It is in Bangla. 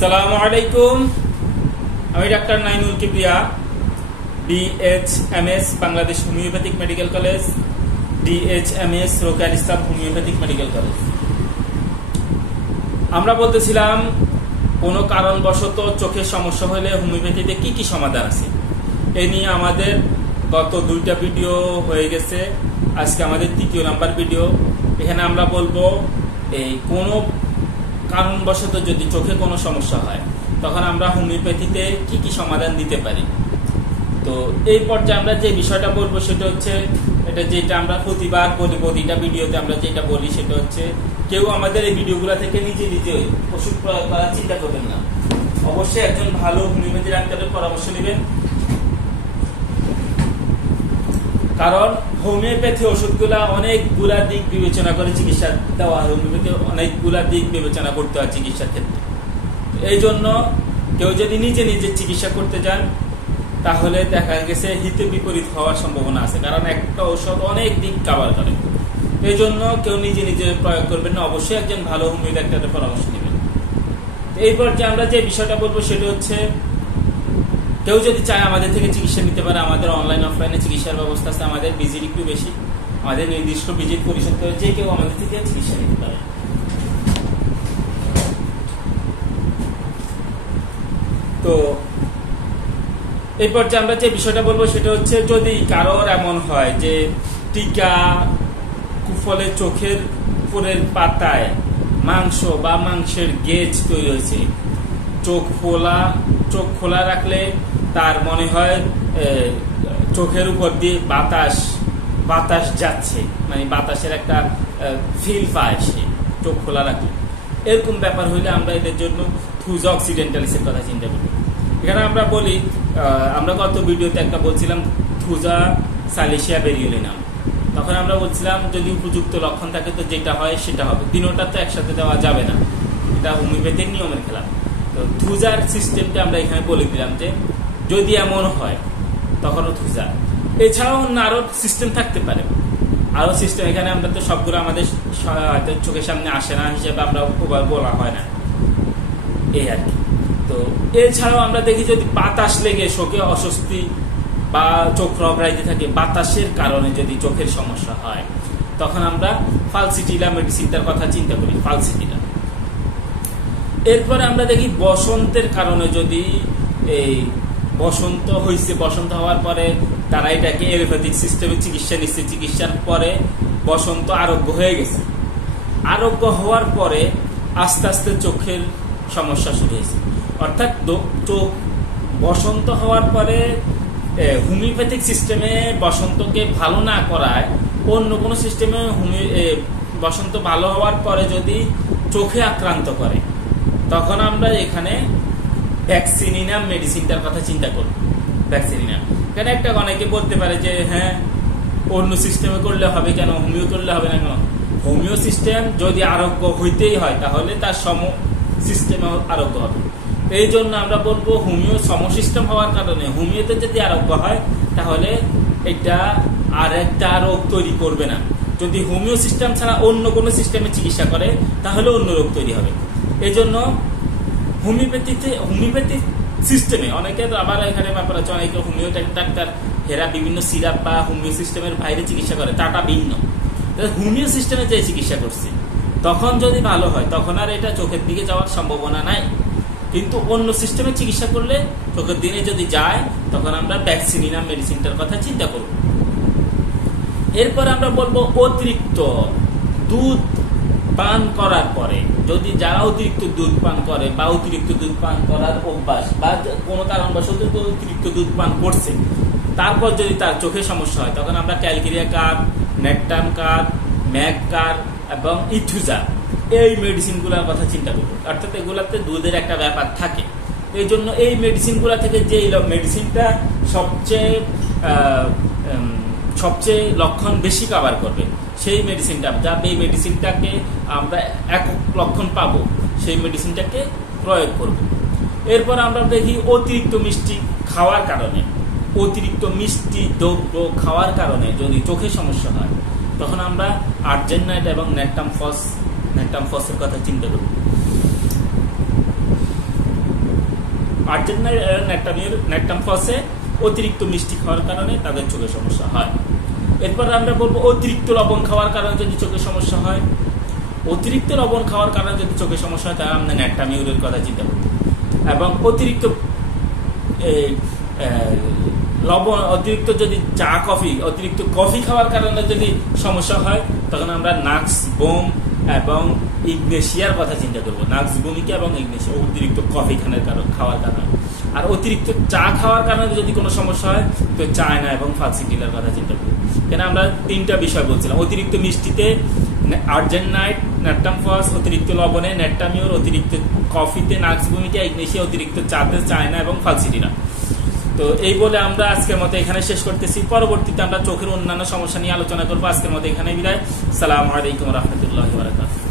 সালামু আলাইকুম। আমি ডাক্তার Naimul Kibria, DHMS Bangladesh homoeopathic medical college, DHMS Rokeya Islam homoeopathic medical college. আমরা বলতেছিলাম কোনো কারণবশত চোখের সমস্যা হলে হোমিওপ্যাথিতে কি কি সমাধান আছে, এই নিয়ে আমাদের গত 2টা ভিডিও হয়ে গেছে। আজকে আমাদের 3য় নাম্বার ভিডিও। এখানে আমরা বলবো এই কোনো কারণবশত যদি চোখে কোনো সমস্যা হয় তখন আমরা হোমিওপ্যাথিতে কি কি সমাধান দিতে পারি। তো এই পর্যায়ে আমরা যে বিষয়টা বলবো সেটা হচ্ছে, এটা যেটা আমরা প্রতিবার বলি, প্রতিটা ভিডিওতে আমরা যেটা বলি সেটা হচ্ছে, কেউ আমাদের এই ভিডিওগুলো থেকে নিজে নিজে ওষুধ প্রয়োগ করার চিন্তা করবেন না। অবশ্যই একজন ভালো হোমিওপ্যাথি ডাক্তারের পরামর্শ নেবেন, কারণ হোমিওপ্যাথি ওষুধগুলা অনেকগুলা দিক বিবেচনা করে চিকিৎসা দেওয়া হয়। হোমিওপ্যাথি অনেকগুলা দিক বিবেচনা করতে হয় চিকিৎসার ক্ষেত্রে। এই জন্য কেউ যদি নিজে নিজে চিকিৎসা করতে যান তাহলে দেখা গেছে হিতে বিপরীত হওয়ার সম্ভাবনা আছে, কারণ একটা ঔষধ অনেক দিক কভার করে। এই জন্য কেউ নিজে নিজে প্রয়োগ করবেন না, অবশ্যই একজন ভালো হোমিও ডাক্তারের পরামর্শ নেবেন। এই পর্যায়ে আমরা যে বিষয়টা বলবো সেটা হচ্ছে, কেউ যদি চায় আমাদের থেকে চিকিৎসা নিতে পারে। আমাদের অনলাইন অফলাইনে চিকিৎসার ব্যবস্থা আছে। আমাদের ভিজিট একটু বেশি, আমাদের নির্দিষ্ট ভিজিট পরিশোধ করে যে কেউ আমাদের থেকে চিকিৎসা নিতে পারে। তো এই পর্যায়ে আমরা যে বিষয়টা বলবো সেটা হচ্ছে, যদি কারোর এমন হয় যে টিকা কুফলে চোখের উপরের পাতায় মাংস বা মাংসের গেজ তৈরি হয়েছে, চোখ খোলা রাখলে তার মনে হয় চোখের উপর দিয়ে বাতাস যাচ্ছে, মানে বাতাসের একটা ফিল পায় সে চোখ খোলা রাখলে। এরকম ব্যাপার হইলে আমরা এদের জন্য থুজা অক্সিডেন্টালিসের কথা চিন্তা করি। এখানে আমরা বলি, আমরা গত ভিডিওতে একটা বলছিলাম থুজা সালিসিয়া বেরিওলিনাম। তখন আমরা বলছিলাম যদি উপযুক্ত লক্ষণ থাকে তো যেটা হয় সেটা হবে, তিনোটা তো একসাথে দেওয়া যাবে না, এটা হোমিওপ্যাথির নিয়মের খেলা। তো থুজার সিস্টেমটা আমরা এখানে বলে দিলাম যে যদি এমন হয় তখনও থুজা। এছাড়াও অন্য আরো সিস্টেম থাকতে পারে, আরো সিস্টেম। এখানে আমরা তো সবগুলো আমাদের চোখের সামনে আসে না হিসেবে আমরা বলা হয় না, এই আর কি। তো এছাড়াও আমরা দেখি যদি বাতাস লেগে চোখে অস্বস্তি বা চোখ রগড়াইতে থাকে, বাতাসের কারণে যদি চোখের সমস্যা হয় তখন আমরা ফালসিটিলা মেডিসিনটার কথা চিন্তা করি, ফালসিটিলা। এরপরে আমরা দেখি বসন্তের কারণে, যদি এই বসন্ত হয়েছে, বসন্ত হওয়ার পরে তারা এটাকে এলোপ্যাথিক সিস্টেমে চিকিৎসা নিচ্ছে, চিকিৎসার পরে বসন্ত আরোগ্য হয়ে গেছে। আরোগ্য হওয়ার পরে আস্তে আস্তে চোখের সমস্যা শুরু হয়েছে। অর্থাৎ চোখ বসন্ত হওয়ার পরে হোমিওপ্যাথিক সিস্টেমে বসন্তকে ভালো না করায় অন্য কোনো সিস্টেমে বসন্ত ভালো হওয়ার পরে যদি চোখে আক্রান্ত করে তখন আমরা এখানে ভ্যাকসিনিনাম মেডিসিনটার কথা চিন্তা করব। ভ্যাকসিনিনাম এখানে একটা অনেকে বলতে পারে যে হ্যাঁ, অন্য সিস্টেমে করলে হবে কেন, হোমিও করলে হবে না কেন? হোমিও সিস্টেম যদি আরোগ্য হইতেই হয় তাহলে তার সম সিস্টেমে আরোগ্য হবে। এই জন্য আমরা বলবো হোমিও সম সিস্টেম হওয়ার কারণে হোমিওতে যদি আরোগ্য হয় তাহলে এটা আর একটা রোগ তৈরি করবে না। যদি হোমিও সিস্টেম ছাড়া অন্য কোনো সিস্টেমে চিকিৎসা করে তাহলে অন্য রোগ তৈরি হবে। এই জন্য হোমিওপ্যাথি সিস্টেমে অনেকে আবার এখানে ব্যাপার আছে, অনেকে হোমিও ডাক্তার হেরা বিভিন্ন সিরাপ বা হোমিও সিস্টেমের বাইরে চিকিৎসা করে, তাটা ভিন্ন। হোমিও সিস্টেমে যে চিকিৎসা করছে তখন যদি ভালো হয় তখন আর এটা চোখের দিকে যাওয়ার সম্ভাবনা নাই। কিন্তু অন্য সিস্টেমে চিকিৎসা করলে চোখের দিনে যদি যায় তখন আমরা ভ্যাকসিনিনাম মেডিসিনটার কথা চিন্তা করব। এরপর আমরা বলবো অতিরিক্ত দুধ পান করার পরে, যদি যারা অতিরিক্ত দুধ পান করে বা অতিরিক্ত দুধ পান করার অভ্যাস বা কোনো কারণবশত অতিরিক্ত দুধ পান করছে, তারপর যদি তার চোখে সমস্যা হয় তখন আমরা ক্যালকেরিয়া কার্ড, নেকটাম কার্ড, ম্যাক কার্ড এবং ইথুজা এই মেডিসিনগুলোর কথা চিন্তা করবো। অর্থাৎ এগুলাতে দুধের একটা ব্যাপার থাকে। এই জন্য এই মেডিসিনগুলা থেকে যে মেডিসিনটা সবচেয়ে লক্ষণ বেশি কভার করবে সেই মেডিসিনটা, এই মেডিসিনটাকে আমরা একক লক্ষণ পাবো সেই মেডিসিনটাকে প্রয়োগ করব। এরপর আমরা দেখি অতিরিক্ত মিষ্টি খাওয়ার কারণে, অতিরিক্ত মিষ্টি দ্রব্য খাওয়ার কারণে যদি চোখে সমস্যা হয় তখন আমরা আর্জেনাইট এবং নেকটাম ফসের কথা চিন্তা করব। আর্জেন্টাইন ন্যাকটামফসে অতিরিক্ত মিষ্টি খাওয়ার কারণে তাদের চোখের সমস্যা হয়। এরপর আমরা বলবো অতিরিক্ত লবণ খাওয়ার কারণে যদি চোখের সমস্যা হয়। অতিরিক্ত লবণ খাওয়ার কারণে যদি চোখের সমস্যা হয় তাহলে আমরা ন্যাকটামিউরের কথা চিন্তা করব। এবং অতিরিক্ত যদি চা কফি অতিরিক্ত কফি খাওয়ার কারণে যদি সমস্যা হয় তখন আমরা নাক্স বোম এবং ইগনেশিয়ার কথা চিন্তা করবো। নাক্স ভূমিকা এবং ইগনেশিয়া অতিরিক্ত কফি খাওয়ার কারণে। আর অতিরিক্ত চা খাওয়ার কারণে যদি কোনো সমস্যা হয় তো চায়না এবং ফাক্সিটিলার কথা চিন্তা করবো। কেন আমরা তিনটা বিষয় বলছিলাম, অতিরিক্ত মিষ্টিতে আর্জেন্টাইন ন্যাকটামফস, অতিরিক্ত লবণে ন্যাকটামিউর, অতিরিক্ত কফিতে নাক্স ভূমিকা, ইগনেশিয়া, অতিরিক্ত চাতে চায়না এবং ফাক্সিটিলা। তো এই বলে আমরা আজকের মতো এখানে শেষ করতেছি। পরবর্তীতে আমরা চোখের অন্যান্য সমস্যা নিয়ে আলোচনা করবো। আজকের মতো এখানে বিদায়। আসসালামু আলাইকুম ওয়া রাহমাতুল্লাহি ওয়া বারাকাতুহু।